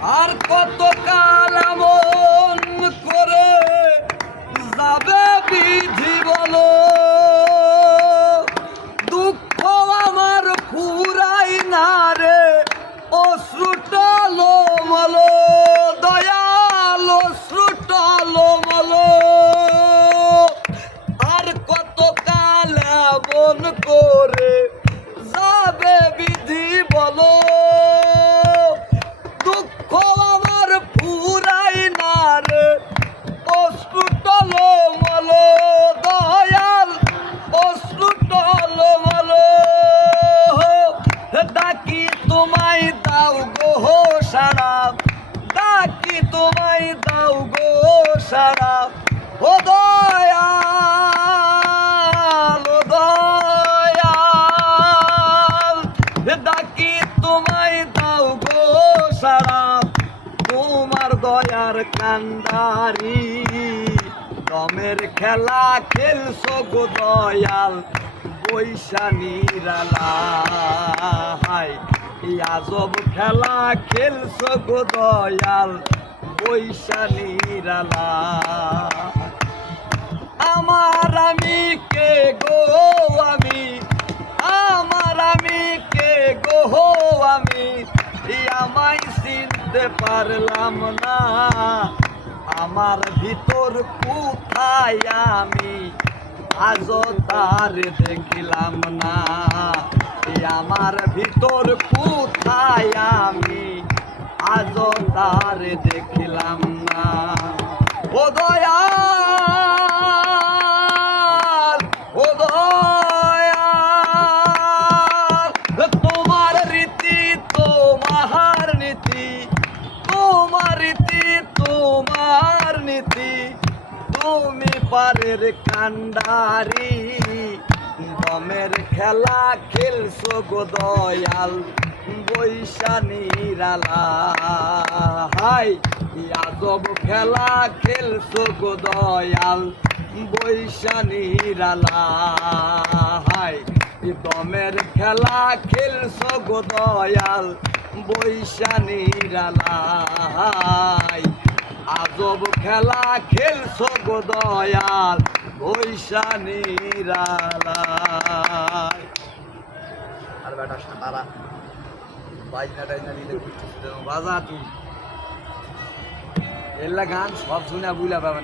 আর কত কাল এমন করে যাবে বিধি বলো, দুঃখ আমার ফুরাই না রে অশ্রুটাল মলো, দয়াল অশ্রুটাল মলো। আর কত কাল এমন করে যাবে বিধি বলো, দুঃখ আমার ফুরাই না রে অশ্রুটাল মলো, দয়াল অশ্রুটাল মলো। ডাকি তোমায় দাও গো সারা, ডাকি তোমায় দাও গো সারা, ও দয়াল ও দয়াল। ডাকি তোমায় দাও গো সারা, তোমার দয়ার কান্ডারি দমের খেলা খেলছো গো দয়াল বৈশা নিরালাই। আজব খেলা খেলছো গো দয়াল বৈশা নিরালাই। আমার আমি কে গো আমি, আমার আমি কে গো আমি, আমায় চিনতে পারলাম না। আমার ভিতর কোথায় আমি আজও তার দেখিলাম না। আমার ভিতর কোথায় আমি আজও তার দেখিলাম না। ও দয়াল ও দয়াল, তোমার রীতি তোমার নীতি, তোমার রীতি তোমার নীতি, তুমি পারের কান্ডারি দমের খেলা খেলছো গো দয়াল বৈশা নিরালাই। আজব খেলা খেলছো গো দয়াল বৈশা নিরালাই। দমের খেলা খেলছো গো দয়াল বৈশা নিরালাই। আজব খেলা খেলছো গো দয়াল বৈশা নিরালাই। আর বেটা সাঁতারা বাইনা টাইনা নিলে বাজা তুই এলা গান সব শুনে বুঝলা পাবে না।